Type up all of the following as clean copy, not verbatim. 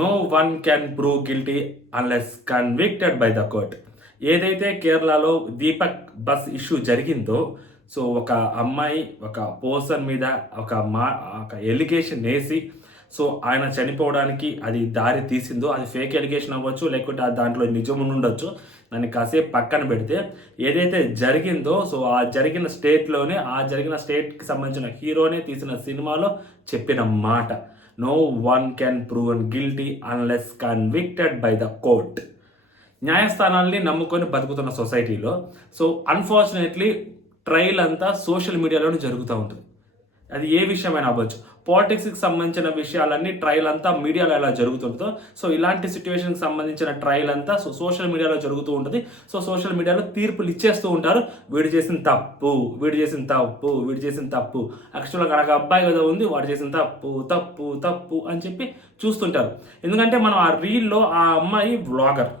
No one can prove guilty unless convicted by the court. ఏదైతే కేరళలో Deepak bus issue జరిగిందో, సో ఒక అమ్మాయి ఒక పర్సన్ మీద ఒక ఎలిగేషన్ వేసి సో ఆయన చనిపోవడానికి అది దారి తీసిందో, అది ఫేక్ ఎలిగేషన్ అవ్వచ్చు, లేకుంటే దాంట్లో నిజం ఉండొచ్చు, దాన్ని కాసేపు పక్కన పెడితే ఏదైతే జరిగిందో సో ఆ జరిగిన స్టేట్కి సంబంధించిన హీరోనే తీసిన సినిమాలో చెప్పిన మాట, no one can proven guilty unless convicted by the court. న్యాయస్థానాల్ని నమ్ముకొని బతుకుతున్న సొసైటీలో సో అన్ఫార్చునేట్లీ ట్రయల్ అంతా సోషల్ మీడియాలోనే జరుగుతూ ఉంటుంది. అది ఏ విషయమైనా అవ్వచ్చు. పాలిటిక్స్కి సంబంధించిన విషయాలన్నీ ట్రయల్ అంతా మీడియాలో ఎలా జరుగుతుంటుందో సో ఇలాంటి సిచ్యువేషన్కి సంబంధించిన ట్రయల్ అంతా సో సోషల్ మీడియాలో జరుగుతూ ఉంటుంది. సో సోషల్ మీడియాలో తీర్పులు ఇచ్చేస్తూ ఉంటారు, వీడు చేసిన తప్పు, వీడు చేసిన తప్పు, వీడు చేసిన తప్పు, యాక్చువల్గా అక్కడ అబ్బాయి కదా ఉంది, వాడు చేసిన తప్పు తప్పు తప్పు అని చెప్పి చూస్తుంటారు. ఎందుకంటే మనం ఆ రీల్లో ఆ అమ్మాయి వ్లాగర్.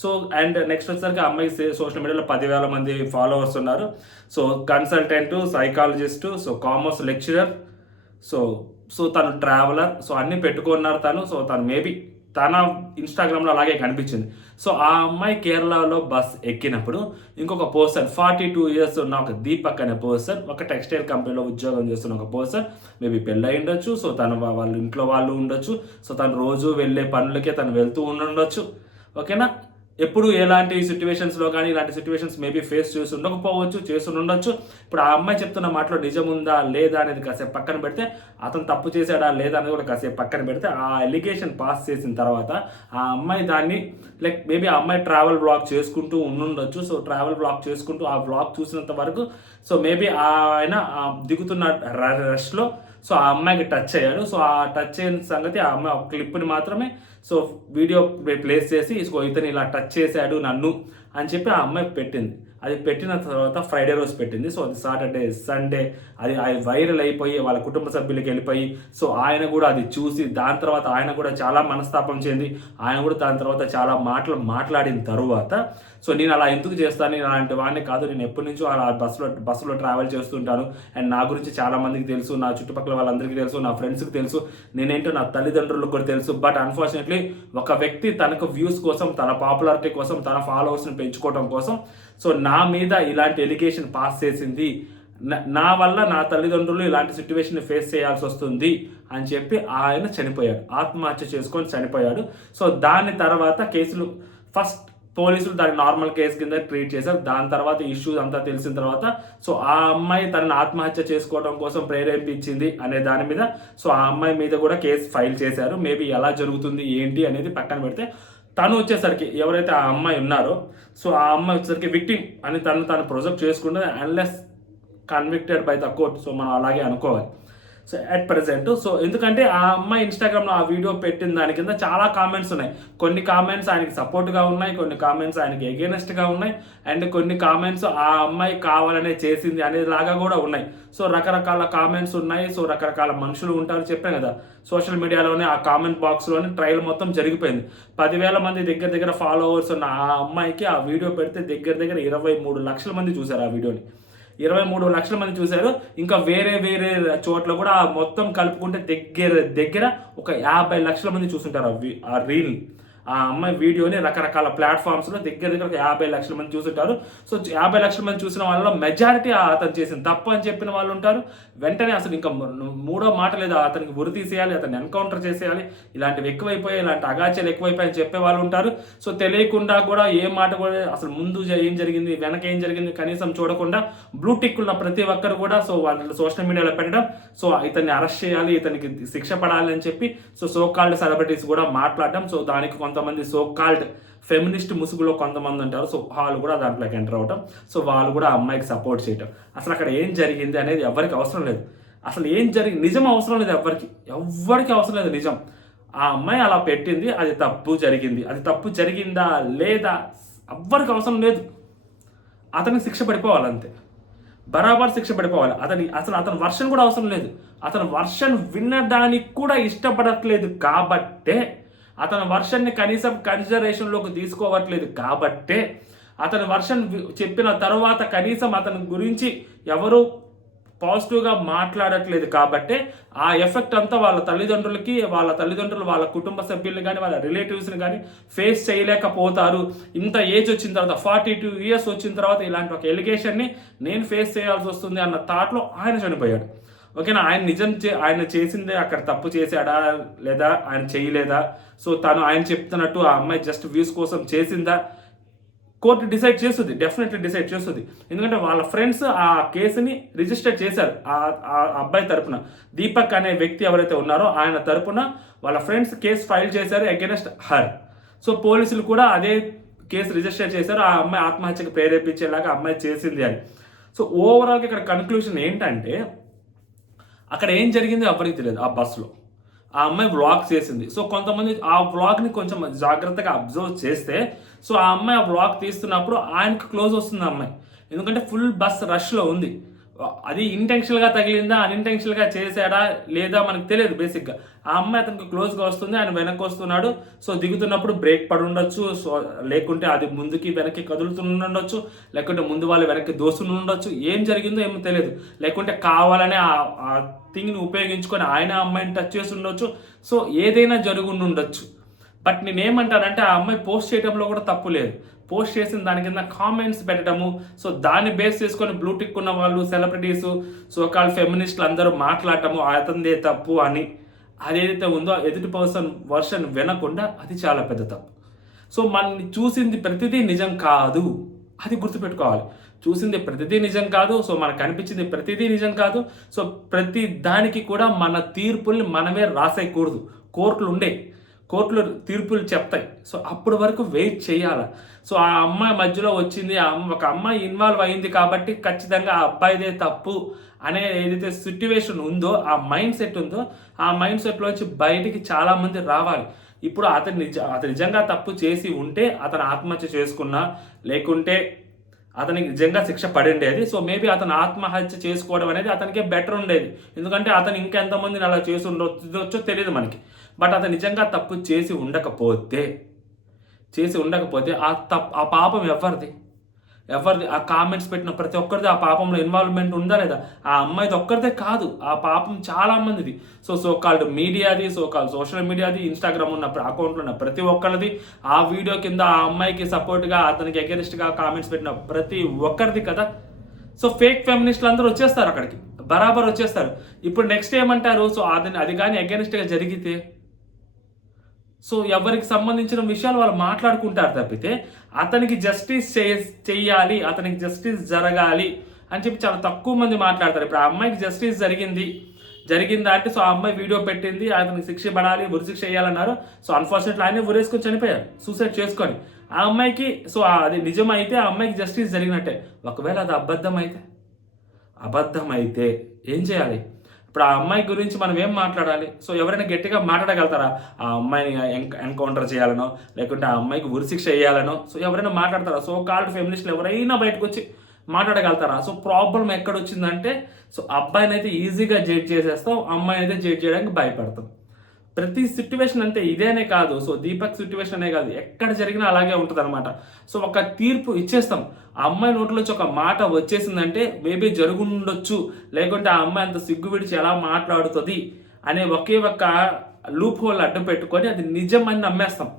సో అండ్ నెక్స్ట్ వచ్చేసరికి ఆ అమ్మాయి సోషల్ మీడియాలో 10,000 మంది ఫాలోవర్స్ ఉన్నారు. So consultant, psychologist, so commerce lecturer, so తను ట్రావెలర్, సో అన్నీ పెట్టుకున్నారు తను మేబీ తన ఇన్స్టాగ్రామ్లో అలాగే కనిపించింది. సో ఆ అమ్మాయి కేరళలో బస్ ఎక్కినప్పుడు ఇంకొక పర్సన్ 42 years ఉన్న ఒక దీపక్ అనే పర్సన్, ఒక టెక్స్టైల్ కంపెనీలో ఉద్యోగం చేస్తున్న ఒక పర్సన్, మేబీ పెళ్ళి అయి ఉండొచ్చు, సో వాళ్ళ ఇంట్లో వాళ్ళు ఉండొచ్చు, సో తను రోజు వెళ్ళే పనులకే తను వెళ్తూ ఉండొచ్చు. ఓకేనా, ఎప్పుడు ఎలాంటి సిచ్యువేషన్స్లో కానీ ఇలాంటి సిచ్యువేషన్స్ మేబీ ఫేస్ చేసి ఉండకపోవచ్చు, చేసి ఉండొచ్చు. ఇప్పుడు ఆ అమ్మాయి చెప్తున్న మాటలో నిజం ఉందా లేదా అనేది కాసేపు పక్కన పెడితే, అతను తప్పు చేశాడా లేదా అనేది కూడా కాసేపు పక్కన పెడితే, ఆ ఎలిగేషన్ పాస్ చేసిన తర్వాత ఆ అమ్మాయి దాన్ని మేబీ ఆ అమ్మాయి ట్రావెల్ బ్లాగ్ చేసుకుంటూ ఉండొచ్చు. సో ట్రావెల్ బ్లాగ్ చేసుకుంటూ ఆ బ్లాగ్ చూసినంత వరకు సో మేబీ ఆయన దిగుతున్న రష్లో సో ఆ అమ్మాయికి టచ్ అయ్యాడు. సో ఆ టచ్ అయిన సంగతి ఆ అమ్మాయి ఒక క్లిప్ని మాత్రమే సో వీడియో ప్లేస్ చేసి ఇతను ఇలా టచ్ చేశాడు నన్ను అని చెప్పి ఆ అమ్మాయి పెట్టింది. అది పెట్టిన తర్వాత ఫ్రైడే రోజు పెట్టింది. సో అది సాటర్డే, సండే అది వైరల్ అయిపోయి వాళ్ళ కుటుంబ సభ్యులకి వెళ్ళిపోయి సో ఆయన కూడా అది చూసి దాని తర్వాత ఆయన కూడా చాలా మనస్తాపం చెంది ఆయన కూడా దాని తర్వాత చాలా మాటలు మాట్లాడిన తరువాత సో నేను అలా ఎందుకు చేస్తాను, నేను అలాంటి వాడిని కాదు, నేను ఎప్పటి నుంచో అలా బస్సులో ట్రావెల్ చేస్తుంటాను అండ్ నా గురించి చాలా మందికి తెలుసు, నా చుట్టుపక్కల వాళ్ళందరికీ తెలుసు, నా ఫ్రెండ్స్కి తెలుసు, నేనేంటో నా తల్లిదండ్రులకు కూడా తెలుసు. బట్ అన్ఫార్చునేట్లీ ఒక వ్యక్తి తనకు వ్యూస్ కోసం, తన పాపులారిటీ కోసం, తన ఫాలోవర్స్ని పెంచుకోవడం కోసం సో నా మీద ఇలాంటి ఎలిగేషన్ పాస్ చేసింది, నా వల్ల నా తల్లిదండ్రులు ఇలాంటి సిచ్యువేషన్ ఫేస్ చేయాల్సి వస్తుంది అని చెప్పి ఆయన చనిపోయాడు, ఆత్మహత్య చేసుకొని చనిపోయాడు. సో దాని తర్వాత కేసులు ఫస్ట్ పోలీసులు దాన్ని నార్మల్ కేసు కింద ట్రీట్ చేశారు. దాని తర్వాత ఇష్యూస్ అంతా తెలిసిన తర్వాత సో ఆ అమ్మాయి తనని ఆత్మహత్య చేసుకోవడం కోసం ప్రేరేపించింది అనే దాని మీద సో ఆ అమ్మాయి మీద కూడా కేసు ఫైల్ చేశారు. మేబీ ఎలా జరుగుతుంది ఏంటి అనేది పక్కన పెడితే, తను వచ్చేసరికి ఎవరైతే ఆ అమ్మాయి ఉన్నారో సో ఆ అమ్మాయి వచ్చేసరికి విక్టిమ్ అని తను ప్రొజెక్ట్ చేసుకుంటే unless convicted by the court. So మనం అలాగే అనుకోవాలి సో అట్ ప్రెసెంట్. సో ఎందుకంటే ఆ అమ్మాయి ఇన్స్టాగ్రామ్లో ఆ వీడియో పెట్టిన దాని కింద చాలా కామెంట్స్ ఉన్నాయి. కొన్ని కామెంట్స్ ఆయనకి సపోర్ట్గా ఉన్నాయి, కొన్ని కామెంట్స్ ఆయనకి ఎగెనెస్ట్గా ఉన్నాయి, అండ్ కొన్ని కామెంట్స్ ఆ అమ్మాయి కావాలనే చేసింది అనేలాగా కూడా ఉన్నాయి. సో రకరకాల కామెంట్స్ ఉన్నాయి. సో రకరకాల మనుషులు ఉంటారు, చెప్పాను కదా. సోషల్ మీడియాలోనే ఆ కామెంట్ బాక్స్లోనే ట్రయల్ మొత్తం జరిగిపోయింది. 10,000 మంది దగ్గర ఫాలోవర్స్ ఉన్న ఆ అమ్మాయికి ఆ వీడియో పెడితే దగ్గర 23 లక్షల మంది చూశారు ఆ వీడియోని. 23 లక్షల మంది చూశారు. ఇంకా వేరే చోట్ల కూడా మొత్తం కలుపుకుంటే దగ్గర ఒక 50 లక్షల మంది చూస్తుంటారు ఆ రీల్. ఆ అమ్మాయి వీడియోని రకరకాల ప్లాట్ఫామ్స్లో దగ్గర 50 లక్షల మంది చూస్తుంటారు. సో 50 లక్షల మంది చూసిన వాళ్ళలో మెజారిటీ అతను చేసిన తప్పు అని చెప్పిన వాళ్ళు ఉంటారు. వెంటనే అసలు ఇంకా మూడో మాట లేదు, అతనికి ఉరి తీసేయాలి, అతన్ని ఎన్కౌంటర్ చేసేయాలి, ఇలాంటివి ఎక్కువైపోయాయి, ఇలాంటి అగాచాలు ఎక్కువైపోయాయని చెప్పే వాళ్ళు ఉంటారు. సో తెలియకుండా కూడా ఏ మాట కూడా అసలు ముందు ఏం జరిగింది వెనక ఏం జరిగింది కనీసం చూడకుండా బ్లూ టిక్ ఉన్న ప్రతి ఒక్కరు కూడా సో వాళ్ళు సోషల్ మీడియాలో పెట్టడం, సో ఇతన్ని అరెస్ట్ చేయాలి, ఇతనికి శిక్ష పడాలి అని చెప్పి సో కాల్డ్ సెలబ్రిటీస్ కూడా మాట్లాడడం. సో దానికి కొంతమంది సో కాల్డ్ ఫెమినిస్ట్ ముసుగులో కొంతమంది ఉంటారు. సో వాళ్ళు కూడా దాంట్లోకి ఎంటర్ అవటం, సో వాళ్ళు కూడా ఆ అమ్మాయికి సపోర్ట్ చేయటం. అసలు అక్కడ ఏం జరిగింది అనేది ఎవరికి అవసరం లేదు. అసలు ఏం జరిగింది నిజం అవసరం లేదు, ఎవ్వరికి అవసరం లేదు నిజం. ఆ అమ్మాయి అలా పెట్టింది, అది తప్పు జరిగింది, అది తప్పు జరిగిందా లేదా ఎవ్వరికి అవసరం లేదు. అతనికి శిక్ష పడిపోవాలి అంతే, బరాబర్ శిక్ష పడిపోవాలి. అతని వర్షన్ కూడా అవసరం లేదు. అతని వర్షన్ వినడానికి కూడా ఇష్టపడట్లేదు కాబట్టే, అతని వర్షన్ని కనీసం కన్సిడరేషన్లోకి తీసుకోవట్లేదు కాబట్టే, అతని వర్షన్ చెప్పిన తర్వాత కనీసం అతని గురించి ఎవరు పాజిటివ్గా మాట్లాడట్లేదు కాబట్టి ఆ ఎఫెక్ట్ అంతా వాళ్ళ తల్లిదండ్రులు వాళ్ళ కుటుంబ సభ్యుల్ని కానీ వాళ్ళ రిలేటివ్స్ని కానీ ఫేస్ చేయలేకపోతారు. ఇంత ఏజ్ వచ్చిన తర్వాత 42 years వచ్చిన తర్వాత ఇలాంటి ఒక ఎలిగేషన్ని నేను ఫేస్ చేయాల్సి వస్తుంది అన్న థాట్లో ఆయన చనిపోయాడు. ఓకేనా, ఆయన చేసిందే అక్కడ తప్పు చేశాడా లేదా ఆయన చేయలేదా, సో ఆయన చెప్తున్నట్టు ఆ అమ్మాయి జస్ట్ వ్యూస్ కోసం చేసిందా, కోర్టు డిసైడ్ చేస్తుంది, డెఫినెట్లీ డిసైడ్ చేస్తుంది. ఎందుకంటే వాళ్ళ ఫ్రెండ్స్ ఆ కేసుని రిజిస్టర్ చేశారు. ఆ అబ్బాయి తరపున, దీపక్ అనే వ్యక్తి ఎవరైతే ఉన్నారో ఆయన తరపున వాళ్ళ ఫ్రెండ్స్ కేసు ఫైల్ చేశారు అగెన్స్ట్ హర్. సో పోలీసులు కూడా అదే కేసు రిజిస్టర్ చేశారు, ఆ అమ్మాయి ఆత్మహత్యకు ప్రేరేపించేలాగా అమ్మాయి చేసింది అని. సో ఓవరాల్గా ఇక్కడ కన్క్లూషన్ ఏంటంటే అక్కడ ఏం జరిగిందో ఎవరికి తెలియదు. ఆ బస్సులో ఆ అమ్మాయి వ్లాగ్ చేసింది. సో కొంతమంది ఆ వ్లాగ్ని కొంచెం జాగ్రత్తగా అబ్జర్వ్ చేస్తే, సో ఆ అమ్మాయి ఆ వ్లాగ్ తీస్తున్నప్పుడు ఆయనకు క్లోజ్ వస్తుంది ఆ అమ్మాయి. ఎందుకంటే ఫుల్ బస్ రష్లో ఉంది. అది ఇంటెన్షనల్గా తగిలిందా, అన్ఇంటెన్షనల్గా చేశాడా లేదా మనకు తెలియదు. బేసిక్గా ఆ అమ్మాయి అతనికి క్లోజ్గా వస్తుంది, ఆయన వెనక్కి వస్తున్నాడు. సో దిగుతున్నప్పుడు బ్రేక్ పడి ఉండొచ్చు, సో లేకుంటే అది ముందుకి వెనక్కి కదులుతుండొచ్చు, లేకుంటే ముందు వాళ్ళు వెనక్కి దోస్తుండొచ్చు. ఏం జరిగిందో ఏమో తెలియదు. లేకుంటే కావాలనే ఆ థింగ్ని ఉపయోగించుకొని ఆయన అమ్మాయిని టచ్ చేసి ఉండొచ్చు. సో ఏదైనా జరుగుండొచ్చు. బట్ నేనేమంటానంటే ఆ అమ్మాయి పోస్ట్ చేయడంలో కూడా తప్పు లేదు. పోస్ట్ చేసిన దాని కింద కామెంట్స్ పెట్టడము, సో దాన్ని బేస్ చేసుకొని బ్లూటిక్ ఉన్న వాళ్ళు, సెలబ్రిటీస్, సో కాల్ ఫెమినిస్టులు అందరూ మాట్లాడటము అతనిదే తప్పు అని, అదేదైతే ఉందో ఎదుటి వర్షన్ వినకుండా అది చాలా పెద్ద తప్పు. సో మనని చూసింది ప్రతిదీ నిజం కాదు, అది గుర్తుపెట్టుకోవాలి. చూసింది ప్రతిదీ నిజం కాదు, సో మనకు కనిపించింది ప్రతిదీ నిజం కాదు. సో ప్రతి దానికి కూడా మన తీర్పుల్ని మనమే రాసేయకూడదు. కోర్టులు తీర్పులు చెప్తాయి. సో అప్పటి వరకు వెయిట్ చేయాలి. సో ఆ అమ్మాయి మధ్యలో వచ్చింది, ఒక అమ్మాయి ఇన్వాల్వ్ అయింది కాబట్టి ఖచ్చితంగా ఆ అబ్బాయిదే తప్పు అనే ఏదైతే సిట్యువేషన్ ఉందో, ఆ మైండ్ సెట్ ఉందో, ఆ మైండ్ సెట్లోంచి బయటికి చాలామంది రావాలి. ఇప్పుడు అతను నిజంగా తప్పు చేసి ఉంటే అతను ఆత్మహత్య చేసుకున్నా, లేకుంటే అతనికి నిజంగా శిక్ష పడి ఉండేది. సో మేబీ అతను ఆత్మహత్య చేసుకోవడం అనేది అతనికే బెటర్ ఉండేది. ఎందుకంటే అతను ఇంకెంతమందిని అలా చేసి ఉండొచ్చో తెలియదు మనకి. బట్ అతను నిజంగా తప్పు చేసి ఉండకపోతే ఆ పాపం ఎవరిది? ఆ కామెంట్స్ పెట్టిన ప్రతి ఒక్కరిది ఆ పాపంలో ఇన్వాల్వ్మెంట్ ఉందా లేదా? ఆ అమ్మాయిది ఒక్కరిదే కాదు, ఆ పాపం చాలా మందిది. సో కాల్డ్ మీడియాది, సోషల్ మీడియాది, ఇన్స్టాగ్రామ్ ఉన్న అకౌంట్లో ఉన్న ప్రతి ఒక్కరిది, ఆ వీడియో కింద ఆ అమ్మాయికి సపోర్ట్గా అతనికి అగెనిస్ట్గా కామెంట్స్ పెట్టిన ప్రతి ఒక్కరిది కదా. సో ఫేక్ ఫెమినిస్టులు అందరూ వచ్చేస్తారు అక్కడికి, బరాబర్ వచ్చేస్తారు. ఇప్పుడు నెక్స్ట్ ఏమంటారు? సో అది కానీ అగెనిస్ట్గా జరిగితే, సో ఎవరికి సంబంధించిన విషయాలు వాళ్ళు మాట్లాడుకుంటారు తప్పితే అతనికి జస్టిస్ చెయ్యాలి, అతనికి జస్టిస్ జరగాలి అని చెప్పి చాలా తక్కువ మంది మాట్లాడతారు. ఇప్పుడు ఆ అమ్మాయికి జస్టిస్ జరిగిందా అంటే, సో ఆ అమ్మాయి వీడియో పెట్టింది, అతనికి శిక్ష పడాలి, ఉరిశిక్ష చేయాలన్నారు. సో అన్ఫార్చునేట్లీ ఆయనే ఉరేసుకొని చనిపోయారు, సూసైడ్ చేసుకొని. ఆ అమ్మాయికి, సో అది నిజమైతే ఆ అమ్మాయికి జస్టిస్ జరిగినట్టే. ఒకవేళ అది అబద్ధం అయితే ఏం చేయాలి? ఇప్పుడు ఆ అమ్మాయి గురించి మనం ఏం మాట్లాడాలి? సో ఎవరైనా గట్టిగా మాట్లాడగలుగుతారా? ఆ అమ్మాయిని ఎన్కౌంటర్ చేయాలనో, లేకుంటే ఆ అమ్మాయికి ఉరిశిక్ష వేయాలనో సో ఎవరైనా మాట్లాడతారా? సో కాల్డ్ ఫెమినిస్టులు ఎవరైనా బయటకు వచ్చి మాట్లాడగలుగుతారా? సో ప్రాబ్లం ఎక్కడొచ్చిందంటే, సో అబ్బాయిని అయితే ఈజీగా జడ్జ్ చేసేస్తాం, అమ్మాయిని అయితే జడ్జ్ చేయడానికి భయపడతాం. ప్రతి సిట్యువేషన్ అంతే, ఇదేనే కాదు, సో దీపక్ సిట్యువేషన్ అనే కాదు, ఎక్కడ జరిగినా అలాగే ఉంటుంది అనమాట. సో ఒక తీర్పు ఇచ్చేస్తాం. ఆ అమ్మాయి నోట్లోంచి ఒక మాట వచ్చేసిందంటే మేబీ జరుగుండొచ్చు, లేకుంటే ఆ అమ్మాయి అంత సిగ్గు విడిచి ఎలా మాట్లాడుతుంది అనే ఒకే ఒక్క లూప్ హోల్ అడ్డం పెట్టుకొని అది నిజం అని నమ్మేస్తాం.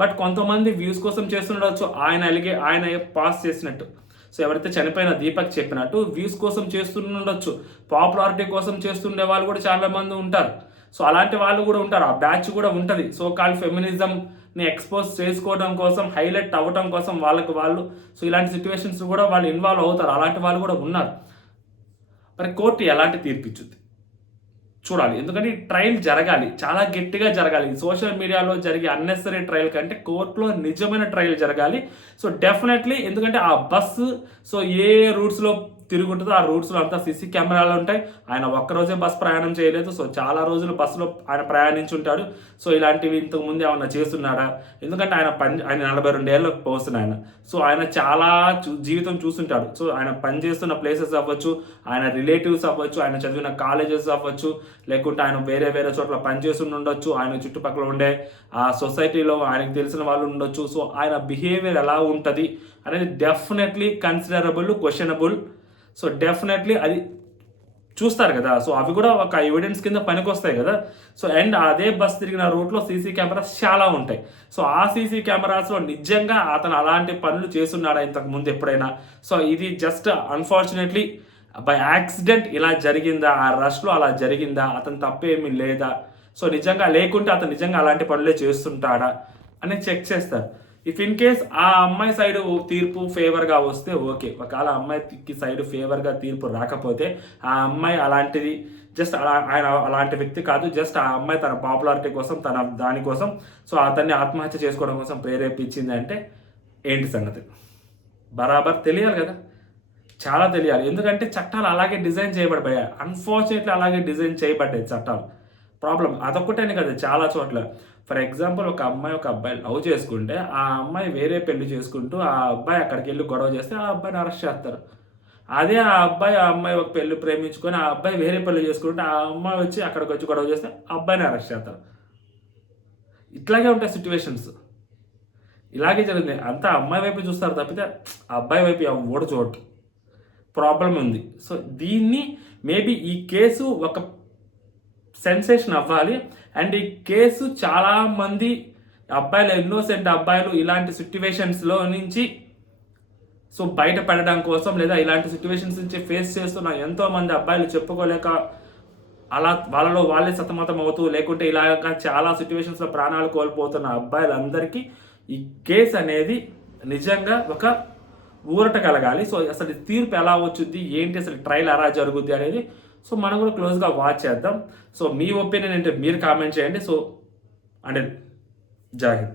బట్ కొంతమంది వ్యూస్ కోసం చేస్తుండొచ్చు, ఆయన పాస్ చేసినట్టు. సో ఎవరైతే చనిపోయిన దీపక్ చెప్పినట్టు వ్యూస్ కోసం చేస్తుండొచ్చు, పాపులారిటీ కోసం చేస్తుండే వాళ్ళు కూడా చాలా మంది ఉంటారు. సో అలాంటి వాళ్ళు కూడా ఉంటారు, ఆ బ్యాచ్ కూడా ఉంటుంది. సో కాల్ ఫెమినిజంని ఎక్స్పోజ్ చేసుకోవడం కోసం, హైలైట్ అవ్వడం కోసం వాళ్ళు సో ఇలాంటి సిచ్యువేషన్స్ కూడా వాళ్ళు ఇన్వాల్వ్ అవుతారు. అలాంటి వాళ్ళు కూడా ఉన్నారు. మరి కోర్టు ఎలాంటి తీర్పిచ్చుద్ది చూడాలి. ఎందుకంటే ఈ ట్రయల్ జరగాలి, చాలా గట్టిగా జరగాలి. సోషల్ మీడియాలో జరిగే అన్నెసరీ ట్రయల్ కంటే కోర్టులో నిజమైన ట్రయల్ జరగాలి. సో డెఫినెట్లీ, ఎందుకంటే ఆ బస్సు సో ఏ రూట్స్లో తిరుగుంటుందో ఆ రూట్స్లో అంతా సీసీ కెమెరాలు ఉంటాయి. ఆయన ఒక్కరోజే బస్ ప్రయాణం చేయలేదు, సో చాలా రోజులు బస్సులో ఆయన ప్రయాణించుంటాడు. సో ఇలాంటివి ఇంతకుముందు ఏమన్నా చేస్తున్నాడా? ఎందుకంటే ఆయన 42 ఏళ్ళ పర్సన్ ఆయన. సో ఆయన చాలా జీవితం చూస్తుంటాడు. సో ఆయన పనిచేస్తున్న ప్లేసెస్ అవ్వచ్చు, ఆయన రిలేటివ్స్ అవ్వచ్చు, ఆయన చదివిన కాలేజెస్ అవ్వచ్చు, లేకుంటే ఆయన వేరే చోట్ల పనిచేస్తూ ఉండొచ్చు, ఆయన చుట్టుపక్కల ఉండే ఆ సొసైటీలో ఆయనకు తెలిసిన వాళ్ళు ఉండొచ్చు. సో ఆయన బిహేవియర్ ఎలా ఉంటుంది అనేది definitely considerable, questionable. So definitely అది చూస్తారు కదా. సో అవి కూడా ఒక ఎవిడెన్స్ కింద పనికొస్తాయి కదా. సో అండ్ అదే బస్ తిరిగిన రూట్లో సీసీ కెమెరాస్ చాలా ఉంటాయి. సో ఆ సీసీ కెమెరాస్లో నిజంగా అతను అలాంటి పనులు చేస్తున్నాడా ఇంతకు ముందు ఎప్పుడైనా? సో ఇది జస్ట్ అన్ఫార్చునేట్లీ బై యాక్సిడెంట్ ఇలా జరిగిందా, ఆ రష్లో అలా జరిగిందా, అతను తప్పేమీ లేదా, సో నిజంగా లేకుంటే అతను నిజంగా అలాంటి పనులే చేస్తుంటాడా అని చెక్ చేస్తారు. ఇఫ్ ఇన్ కేస్ ఆ అమ్మాయి సైడ్ తీర్పు ఫేవర్గా వస్తే ఓకే. ఒకవేళ అమ్మాయికి సైడ్ ఫేవర్గా తీర్పు రాకపోతే ఆ అమ్మాయి అలాంటిది జస్ట్ ఆయన అలాంటి వ్యక్తి కాదు, జస్ట్ ఆ అమ్మాయి తన పాపులారిటీ కోసం తన దానికోసం సో అతన్ని ఆత్మహత్య చేసుకోవడం కోసం ప్రేరేపించింది అంటే ఏంటి సంగతి? బరాబర్ తెలియాలి కదా, చాలా తెలియాలి. ఎందుకంటే చట్టాలు అలాగే డిజైన్ చేయబడిపోయాయి. అన్ఫార్చునేట్లీ అలాగే డిజైన్ చేయబడ్డాయి చట్టాలు. ప్రాబ్లం అదొక్కటేనే కదా, చాలా చోట్ల. ఫర్ ఎగ్జాంపుల్ ఒక అమ్మాయి ఒక అబ్బాయి లవ్ చేసుకుంటే ఆ అమ్మాయి వేరే పెళ్లి చేసుకుంటూ ఆ అబ్బాయి అక్కడికి వెళ్ళి గొడవ చేస్తే ఆ అబ్బాయిని అరెస్ట్ చేస్తారు. అదే ఆ అబ్బాయి ఆ అమ్మాయి ఒక పెళ్లి ప్రేమించుకొని ఆ అబ్బాయి వేరే పెళ్లి చేసుకుంటే ఆ అమ్మాయి వచ్చి అక్కడికి వచ్చి గొడవ చేస్తే ఆ అబ్బాయిని అరెస్ట్ చేస్తారు. ఇట్లాగే ఉంటాయి సిచ్యువేషన్స్. ఇలాగే జరిగింది. అంతా అమ్మాయి వైపు చూస్తారు తప్పితే ఆ అబ్బాయి వైపు ఎవడు చూడట. ప్రాబ్లం ఉంది. సో దీన్ని మేబీ ఈ కేసు ఒక సెన్సేషన్ అవ్వాలి. అండ్ ఈ కేసు చాలామంది అబ్బాయిలు, ఇన్నోసెంట్ అబ్బాయిలు ఇలాంటి సిట్యువేషన్స్లో నుంచి సో బయటపడడం కోసం, లేదా ఇలాంటి సిట్యువేషన్స్ నుంచి ఫేస్ చేస్తున్న ఎంతోమంది అబ్బాయిలు చెప్పుకోలేక అలా వాళ్ళలో వాళ్ళే సతమతం అవుతూ, లేకుంటే ఇలాగ చాలా సిట్యువేషన్స్లో ప్రాణాలు కోల్పోతున్న అబ్బాయిలందరికీ ఈ కేసు అనేది నిజంగా ఒక ఊరట కలగాలి. సో అసలు తీర్పు ఎలా వచ్చింది, ఏంటి, అసలు ట్రయల్ ఎలా జరుగుద్ది అనేది సో మనం కూడా క్లోజ్గా వాచ్ చేద్దాం. సో మీ ఒపీనియన్ ఏంటంటే మీరు కామెంట్ చేయండి. సో అంటే జాహిద్.